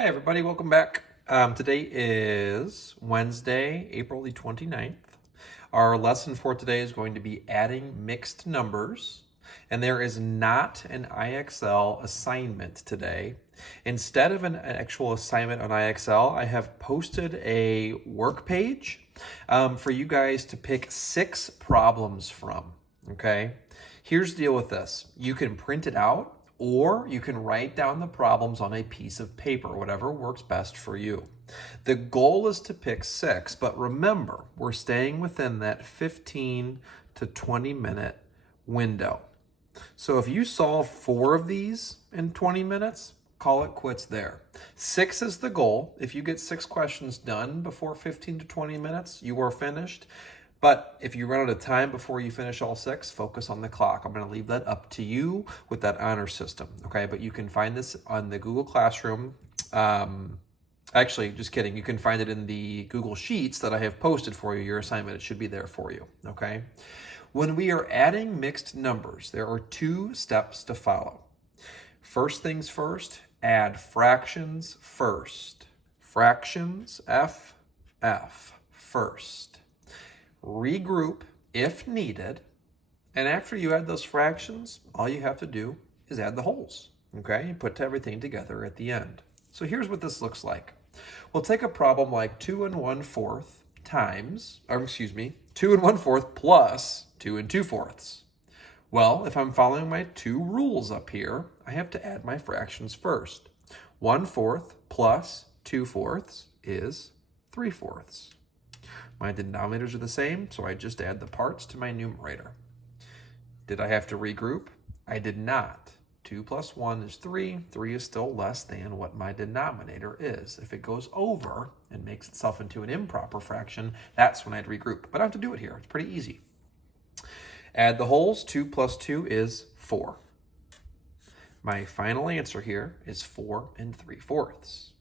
Hi, everybody. Welcome back. Today is Wednesday, April the 29th. Our lesson for today is going to be adding mixed numbers, and there is not an IXL assignment today. Instead of an actual assignment on IXL, I have posted a work page for you guys to pick 6 problems from, okay? Here's the deal with this. You can print it out, or you can write down the problems on a piece of paper, whatever works best for you. The goal is to pick 6, but remember, we're staying within that 15 to 20 minute window. So if you solve 4 of these in 20 minutes, call it quits there. 6 is the goal. If you get 6 questions done before 15 to 20 minutes, you are finished. But if you run out of time before you finish all 6, focus on the clock. I'm going to leave that up to you with that honor system, okay? But you can find this on the Google Classroom. Actually, just kidding. You can find it in the Google Sheets that I have posted for you, your assignment. It should be there for you, okay? When we are adding mixed numbers, there are 2 steps to follow. First things first, add fractions first. Fractions, F, first. Regroup if needed, and after you add those fractions, all you have to do is add the wholes, okay? You put everything together at the end. So here's what this looks like. We'll take a problem like 2 1/4 times, 2 1/4 plus 2 2/4. Well, if I'm following my 2 rules up here, I have to add my fractions first. 1/4 plus 2/4 is 3/4. My denominators are the same, so I just add the parts to my numerator. Did I have to regroup? I did not. 2 plus 1 is 3. 3 is still less than what my denominator is. If it goes over and makes itself into an improper fraction, that's when I'd regroup. But I don't have to do it here. It's pretty easy. Add the wholes. 2 plus 2 is 4. My final answer here is 4 3/4.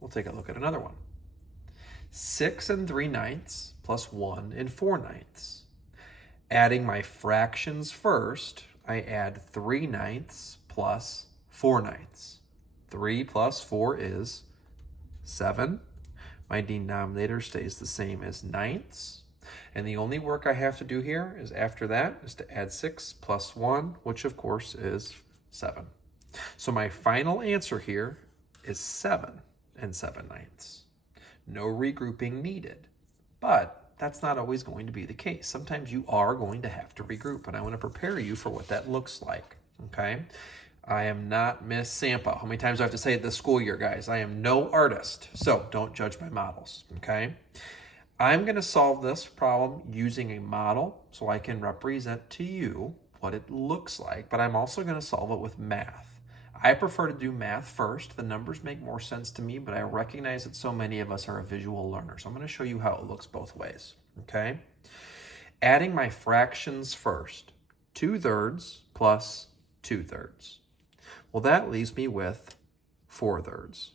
We'll take a look at another one. 6 3/9 plus 1 4/9. Adding my fractions first, I add 3/9 plus 4/9. 3 plus 4 is 7. My denominator stays the same as 9ths. And the only work I have to do here is after that is to add 6 plus 1, which of course is 7. So my final answer here is 7 7/9. No regrouping needed, but that's not always going to be the case. Sometimes you are going to have to regroup, and I want to prepare you for what that looks like, okay? I am not Miss Sampa. How many times do I have to say it this school year, guys? I am no artist, so don't judge my models, okay? I'm going to solve this problem using a model so I can represent to you what it looks like, but I'm also going to solve it with math. I prefer to do math first. The numbers make more sense to me, but I recognize that so many of us are a visual learner. So I'm going to show you how it looks both ways, okay? Adding my fractions first. 2/3 plus 2/3. Well, that leaves me with 4/3.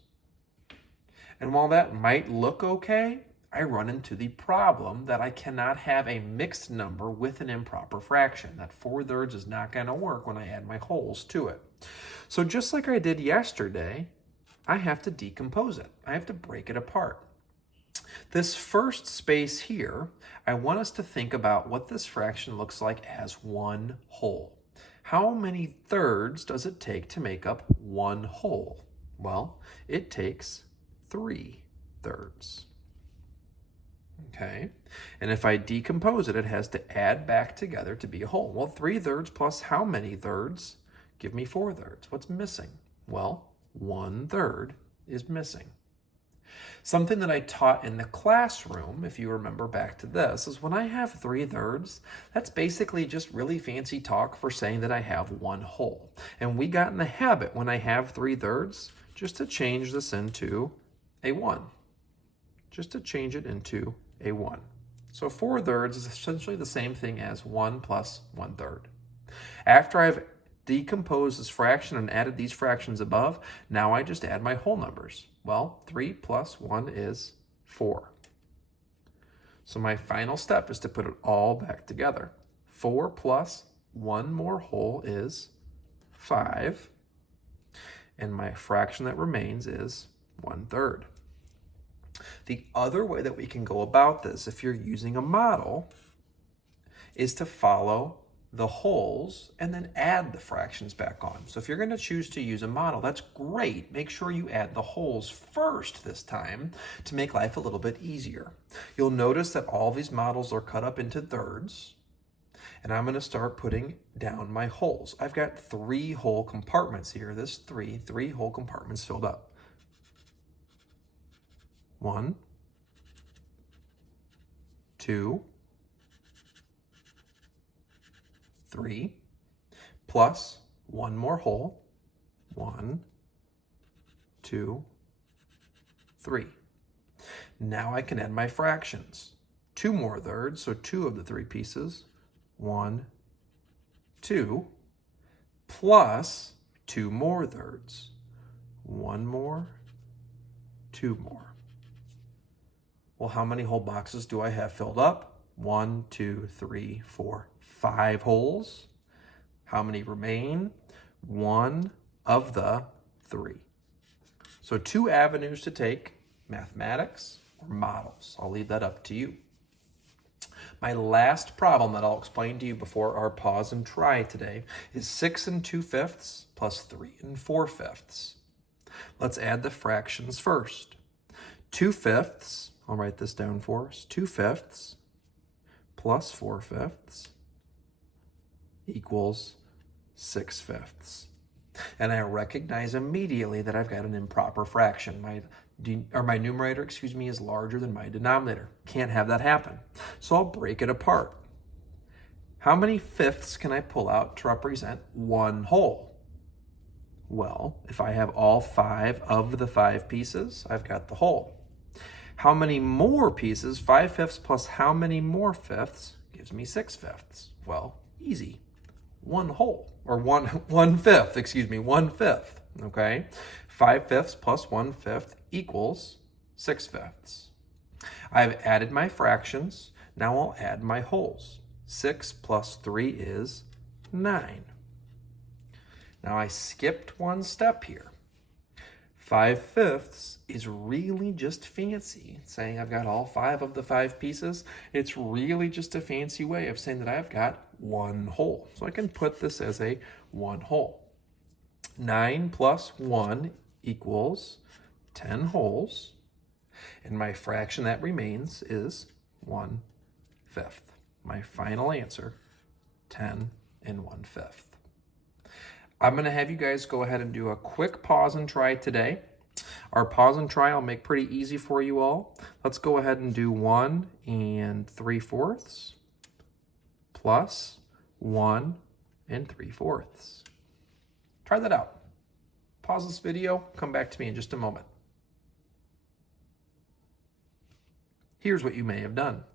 And while that might look okay, I run into the problem that I cannot have a mixed number with an improper fraction. That 4/3 is not going to work when I add my wholes to it. So just like I did yesterday, I have to decompose it. I have to break it apart. This first space here, I want us to think about what this fraction looks like as one whole. How many thirds does it take to make up one whole? Well, it takes 3/3. Okay, and if I decompose it, it has to add back together to be a whole. Well, 3/3 plus how many thirds? Give me 4/3. What's missing? Well, 1/3 is missing. Something that I taught in the classroom, if you remember back to this, is when I have 3/3, that's basically just really fancy talk for saying that I have one whole. And we got in the habit when I have 3/3 just to change this into a 1. Just to change it into a 1. So 4/3 is essentially the same thing as 1 plus 1/3. After I've decomposed this fraction and added these fractions above, now I just add my whole numbers. Well, 3 plus 1 is 4. So my final step is to put it all back together. 4 plus 1 more whole is 5. And my fraction that remains is 1/3. The other way that we can go about this, if you're using a model, is to follow the wholes and then add the fractions back on. So if you're going to choose to use a model, that's great. Make sure you add the wholes first this time to make life a little bit easier. You'll notice that all these models are cut up into thirds, and I'm going to start putting down my wholes. I've got 3 whole compartments here. This three whole compartments filled up. 1, 2, 3, plus 1 more whole. 1, 2, 3. Now I can add my fractions. 2 more thirds, so 2 of the 3 pieces. 1, 2, plus 2 more thirds. 1 more, 2 more. Well, how many whole boxes do I have filled up? 1, 2, 3, 4, 5 holes. How many remain? 1 of the 3. So 2 avenues to take, mathematics or models. I'll leave that up to you. My last problem that I'll explain to you before our pause and try today is 6 2/5 plus 3 4/5. Let's add the fractions first. 2/5, I'll write this down for us, 2/5 plus 4/5 equals 6/5. And I recognize immediately that I've got an improper fraction. My numerator, is larger than my denominator. Can't have that happen. So I'll break it apart. How many fifths can I pull out to represent 1 whole? Well, if I have all 5 of the 5 pieces, I've got the whole. How many more pieces, 5/5 plus how many more fifths, gives me 6/5? Well, easy. 1 whole, or 1/5, okay? 5/5 plus 1/5 equals 6/5. I've added my fractions. Now I'll add my wholes. 6 plus 3 is 9. Now I skipped one step here. 5/5 is really just fancy saying I've got all 5 of the 5 pieces. It's really just a fancy way of saying that I've got 1 whole. So I can put this as a 1 whole. 9 plus 1 equals 10 wholes. And my fraction that remains is 1/5. My final answer, 10 1/5. I'm going to have you guys go ahead and do a quick pause and try today. Our pause and try I'll make pretty easy for you all. Let's go ahead and do 1 3/4 plus 1 3/4. Try that out. Pause this video, come back to me in just a moment. Here's what you may have done.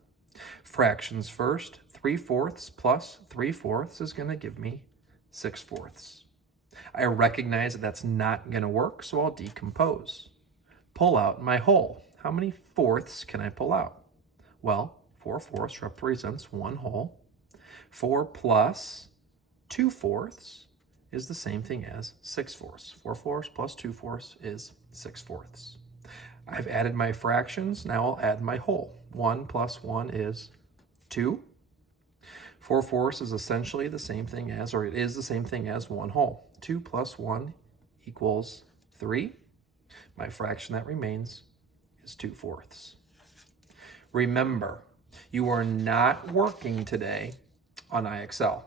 Fractions first, 3/4 plus 3/4 is going to give me 6/4. I recognize that that's not going to work, so I'll decompose. Pull out my whole. How many fourths can I pull out? Well, 4/4 represents 1 whole. 4 plus 2/4 is the same thing as 6/4. 4/4 plus 2/4 is 6/4. I've added my fractions. Now I'll add my whole. 1 plus 1 is 2. 4/4 is essentially the same thing as, or it is the same thing as 1 whole. 2 plus 1 equals 3. My fraction that remains is 2/4. Remember, you are not working today on IXL.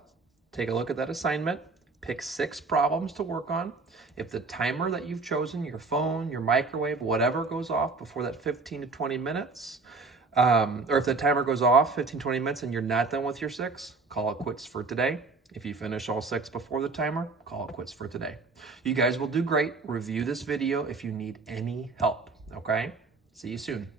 Take a look at that assignment. Pick 6 problems to work on. If the timer that you've chosen, your phone, your microwave, whatever goes off before that 15 to 20 minutes, or if the timer goes off 15, 20 minutes and you're not done with your 6, call it quits for today. If you finish all 6 before the timer, call it quits for today. You guys will do great. Review this video if you need any help, okay? See you soon.